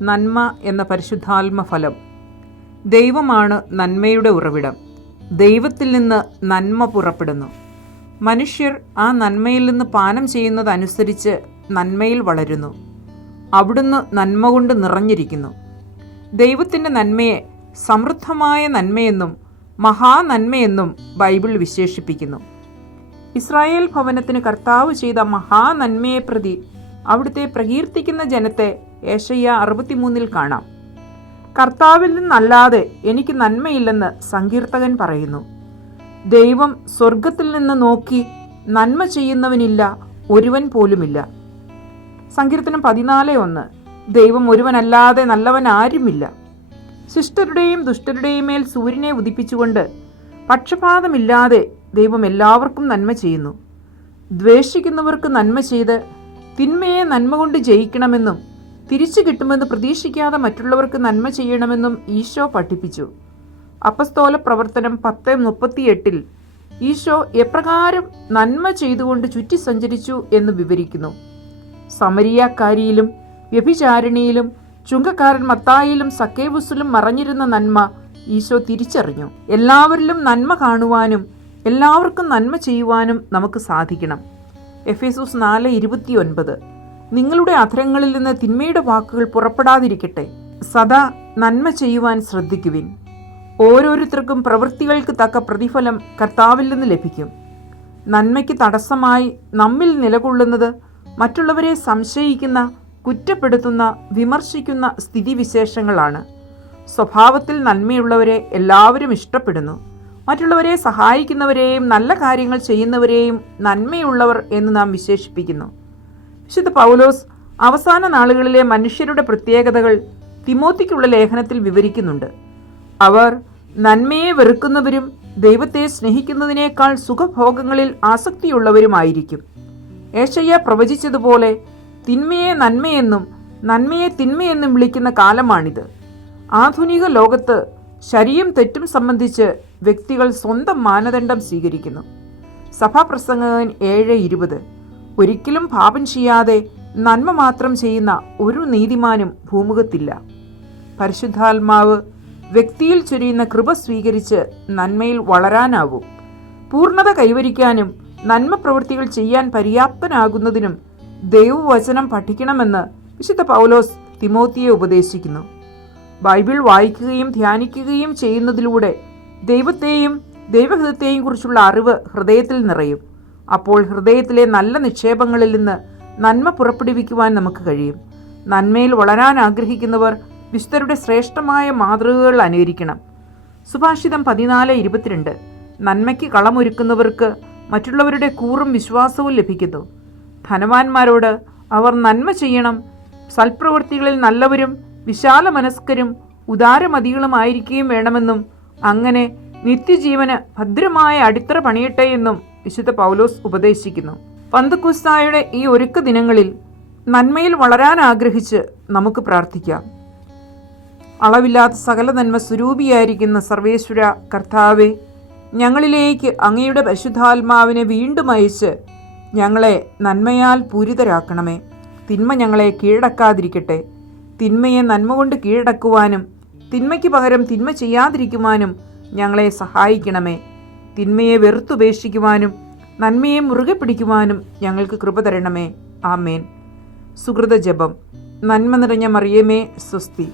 നന്മ എന്ന പരിശുദ്ധാത്മ ഫലം ദൈവമാണ് നന്മയുടെ ഉറവിടം. ദൈവത്തിൽ നിന്ന് നന്മ പുറപ്പെടുന്നു. മനുഷ്യർ ആ നന്മയിൽ നിന്ന് പാനം ചെയ്യുന്നതനുസരിച്ച് നന്മയിൽ വളരുന്നു. അവിടുന്ന് നന്മ കൊണ്ട് നിറഞ്ഞിരിക്കുന്നു. ദൈവത്തിന്റെ നന്മയെ സമൃദ്ധമായ നന്മയെന്നും മഹാനന്മയെന്നും ബൈബിൾ വിശേഷിപ്പിക്കുന്നു. ഇസ്രായേൽ ഭവനത്തിന് കർത്താവ് ചെയ്ത മഹാനന്മയെ പ്രതി അവിടുത്തെ പ്രകീർത്തിക്കുന്ന ജനത്തെ ഏഷയ്യ അറുപത്തിമൂന്നിൽ കാണാം. കർത്താവിൽ നിന്നല്ലാതെ എനിക്ക് നന്മയില്ലെന്ന് സങ്കീർത്തകൻ പറയുന്നു. ദൈവം സ്വർഗത്തിൽ നിന്ന് നോക്കി നന്മ ചെയ്യുന്നവനില്ല ഒരുവൻ പോലുമില്ല. സങ്കീർത്തനം പതിനാല് ഒന്ന് ദൈവം ഒരുവനല്ലാതെ നല്ലവൻ ആരുമില്ല ശിഷ്ടരുടെയും ദുഷ്ടരുടെയും മേൽ സൂര്യനെ ഉദിപ്പിച്ചുകൊണ്ട് പക്ഷപാതമില്ലാതെ ദൈവം എല്ലാവർക്കും നന്മ ചെയ്യുന്നു. ദ്വേഷിക്കുന്നവർക്ക് നന്മ ചെയ്ത് തിന്മയെ നന്മ കൊണ്ട് ജയിക്കണമെന്നും തിരിച്ചു കിട്ടുമെന്ന് പ്രതീക്ഷിക്കാതെ മറ്റുള്ളവർക്ക് നന്മ ചെയ്യണമെന്നും ഈശോ പഠിപ്പിച്ചു. അപ്പസ്തോല പ്രവർത്തനം പത്ത് മുപ്പത്തിയെട്ടിൽ ഈശോ എപ്രകാരം നന്മ ചെയ്തുകൊണ്ട് ചുറ്റി സഞ്ചരിച്ചു എന്ന് വിവരിക്കുന്നു. സമരിയാക്കാരിയിലും വ്യഭിചാരിണിയിലും ചുങ്കക്കാരൻ മത്തായിലും സക്കേവുസിലും മറഞ്ഞിരുന്ന നന്മ ഈശോ തിരിച്ചറിഞ്ഞു. എല്ലാവരിലും നന്മ കാണുവാനും എല്ലാവർക്കും നന്മ ചെയ്യുവാനും നമുക്ക് സാധിക്കണം. എഫേസൂസ് നാല് ഇരുപത്തിയൊൻപത്. നിങ്ങളുടെ അധരങ്ങളിൽ നിന്ന് തിന്മയുടെ വാക്കുകൾ പുറപ്പെടാതിരിക്കട്ടെ. സദാ നന്മ ചെയ്യുവാൻ ശ്രദ്ധിക്കുവിൻ. ഓരോരുത്തർക്കും പ്രവൃത്തികൾക്ക് തക്ക പ്രതിഫലം കർത്താവിൽ നിന്ന് ലഭിക്കും. നന്മയ്ക്ക് തടസ്സമായി നമ്മിൽ നിലകൊള്ളുന്നത് മറ്റുള്ളവരെ സംശയിക്കുന്ന കുറ്റപ്പെടുത്തുന്ന വിമർശിക്കുന്ന സ്ഥിതിവിശേഷങ്ങളാണ്. സ്വഭാവത്തിൽ നന്മയുള്ളവരെ എല്ലാവരും ഇഷ്ടപ്പെടുന്നു. മറ്റുള്ളവരെ സഹായിക്കുന്നവരെയും നല്ല കാര്യങ്ങൾ ചെയ്യുന്നവരെയും നന്മയുള്ളവർ എന്ന് നാം വിശേഷിപ്പിക്കുന്നു. വിശുദ്ധ പൗലോസ് അവസാന നാളുകളിലെ മനുഷ്യരുടെ പ്രത്യേകതകൾ തിമോത്തിക്കുള്ള ലേഖനത്തിൽ വിവരിക്കുന്നുണ്ട്. അവർ നന്മയെ വെറുക്കുന്നവരും ദൈവത്തെ സ്നേഹിക്കുന്നതിനേക്കാൾ സുഖഭോഗങ്ങളിൽ ആസക്തിയുള്ളവരുമായിരിക്കും. ഏഷയ്യ പ്രവചിച്ചതുപോലെ തിന്മയെ നന്മയെന്നും നന്മയെ തിന്മയെന്നും വിളിക്കുന്ന കാലമാണിത്. ആധുനിക ലോകത്ത് ശരിയും തെറ്റും സംബന്ധിച്ച് വ്യക്തികൾ സ്വന്തം മാനദണ്ഡം സ്വീകരിക്കുന്നു. സഭാപ്രസംഗകൻ ഏഴ് ഇരുപത്. ഒരിക്കലും പാപം ചെയ്യാതെ നന്മ മാത്രം ചെയ്യുന്ന ഒരു നീതിമാനും ഭൂമുഖത്തില്ല. പരിശുദ്ധാത്മാവ് വ്യക്തിയിൽ ചൊരിയുന്ന കൃപ സ്വീകരിച്ച് നന്മയിൽ വളരാനാവും. പൂർണത കൈവരിക്കാനും നന്മ പ്രവൃത്തികൾ ചെയ്യാൻ പര്യാപ്തനാകുന്നതിനും ദൈവവചനം പഠിക്കണമെന്ന് വിശുദ്ധ പൗലോസ് തിമോത്തിയെ ഉപദേശിക്കുന്നു. ബൈബിൾ വായിക്കുകയും ധ്യാനിക്കുകയും ചെയ്യുന്നതിലൂടെ ദൈവത്തെയും ദൈവഹിതത്തെയും കുറിച്ചുള്ള അറിവ് ഹൃദയത്തിൽ നിറയും. അപ്പോൾ ഹൃദയത്തിലെ നല്ല നിക്ഷേപങ്ങളിൽ നിന്ന് നന്മ പുറപ്പെടുവിക്കുവാൻ നമുക്ക് കഴിയും. നന്മയിൽ വളരാൻ ആഗ്രഹിക്കുന്നവർ വിശുദ്ധരുടെ ശ്രേഷ്ഠമായ മാതൃകകൾ അനുകരിക്കണം. സുഭാഷിതം പതിനാല് ഇരുപത്തിരണ്ട്. നന്മയ്ക്ക് കളമൊരുക്കുന്നവർക്ക് മറ്റുള്ളവരുടെ കൂറും വിശ്വാസവും ലഭിക്കുന്നു. ധനവാന്മാരോട് അവർ നന്മ ചെയ്യണം. സൽപ്രവൃത്തികളിൽ നല്ലവരും വിശാല മനസ്കരും ഉദാരമതികളുമായിരിക്കുകയും വേണമെന്നും അങ്ങനെ നിത്യജീവന് ഭദ്രമായ അടിത്തറ പണിയട്ടെ എന്നും വിശുദ്ധ പൗലോസ് ഉപദേശിക്കുന്നു. പന്തക്കുസ്തായുടെ ഈ ഒരുക്ക ദിനങ്ങളിൽ നന്മയിൽ വളരാൻ ആഗ്രഹിച്ച് നമുക്ക് പ്രാർത്ഥിക്കാം. അളവില്ലാത്ത സകല നന്മ സ്വരൂപിയായിരിക്കുന്ന സർവേശ്വര കർത്താവെ ഞങ്ങളിലേക്ക് അങ്ങയുടെ പരിശുദ്ധാത്മാവിനെ വീണ്ടും അയച്ച് ഞങ്ങളെ നന്മയാൽ പൂരിതരാക്കണമേ. തിന്മ ഞങ്ങളെ കീഴടക്കാതിരിക്കട്ടെ. തിന്മയെ നന്മ കൊണ്ട് കീഴടക്കുവാനും തിന്മയ്ക്ക് പകരം തിന്മ ചെയ്യാതിരിക്കുവാനും ഞങ്ങളെ സഹായിക്കണമേ. തിന്മയെ വെറുത്തുപേക്ഷിക്കുവാനും നന്മയെ മുറുകെ പിടിക്കുവാനും ഞങ്ങൾക്ക് കൃപ തരണമേ. ആമേൻ. സുഹൃത ജപം നന്മ നിറഞ്ഞ മറിയമേ സ്വസ്തി.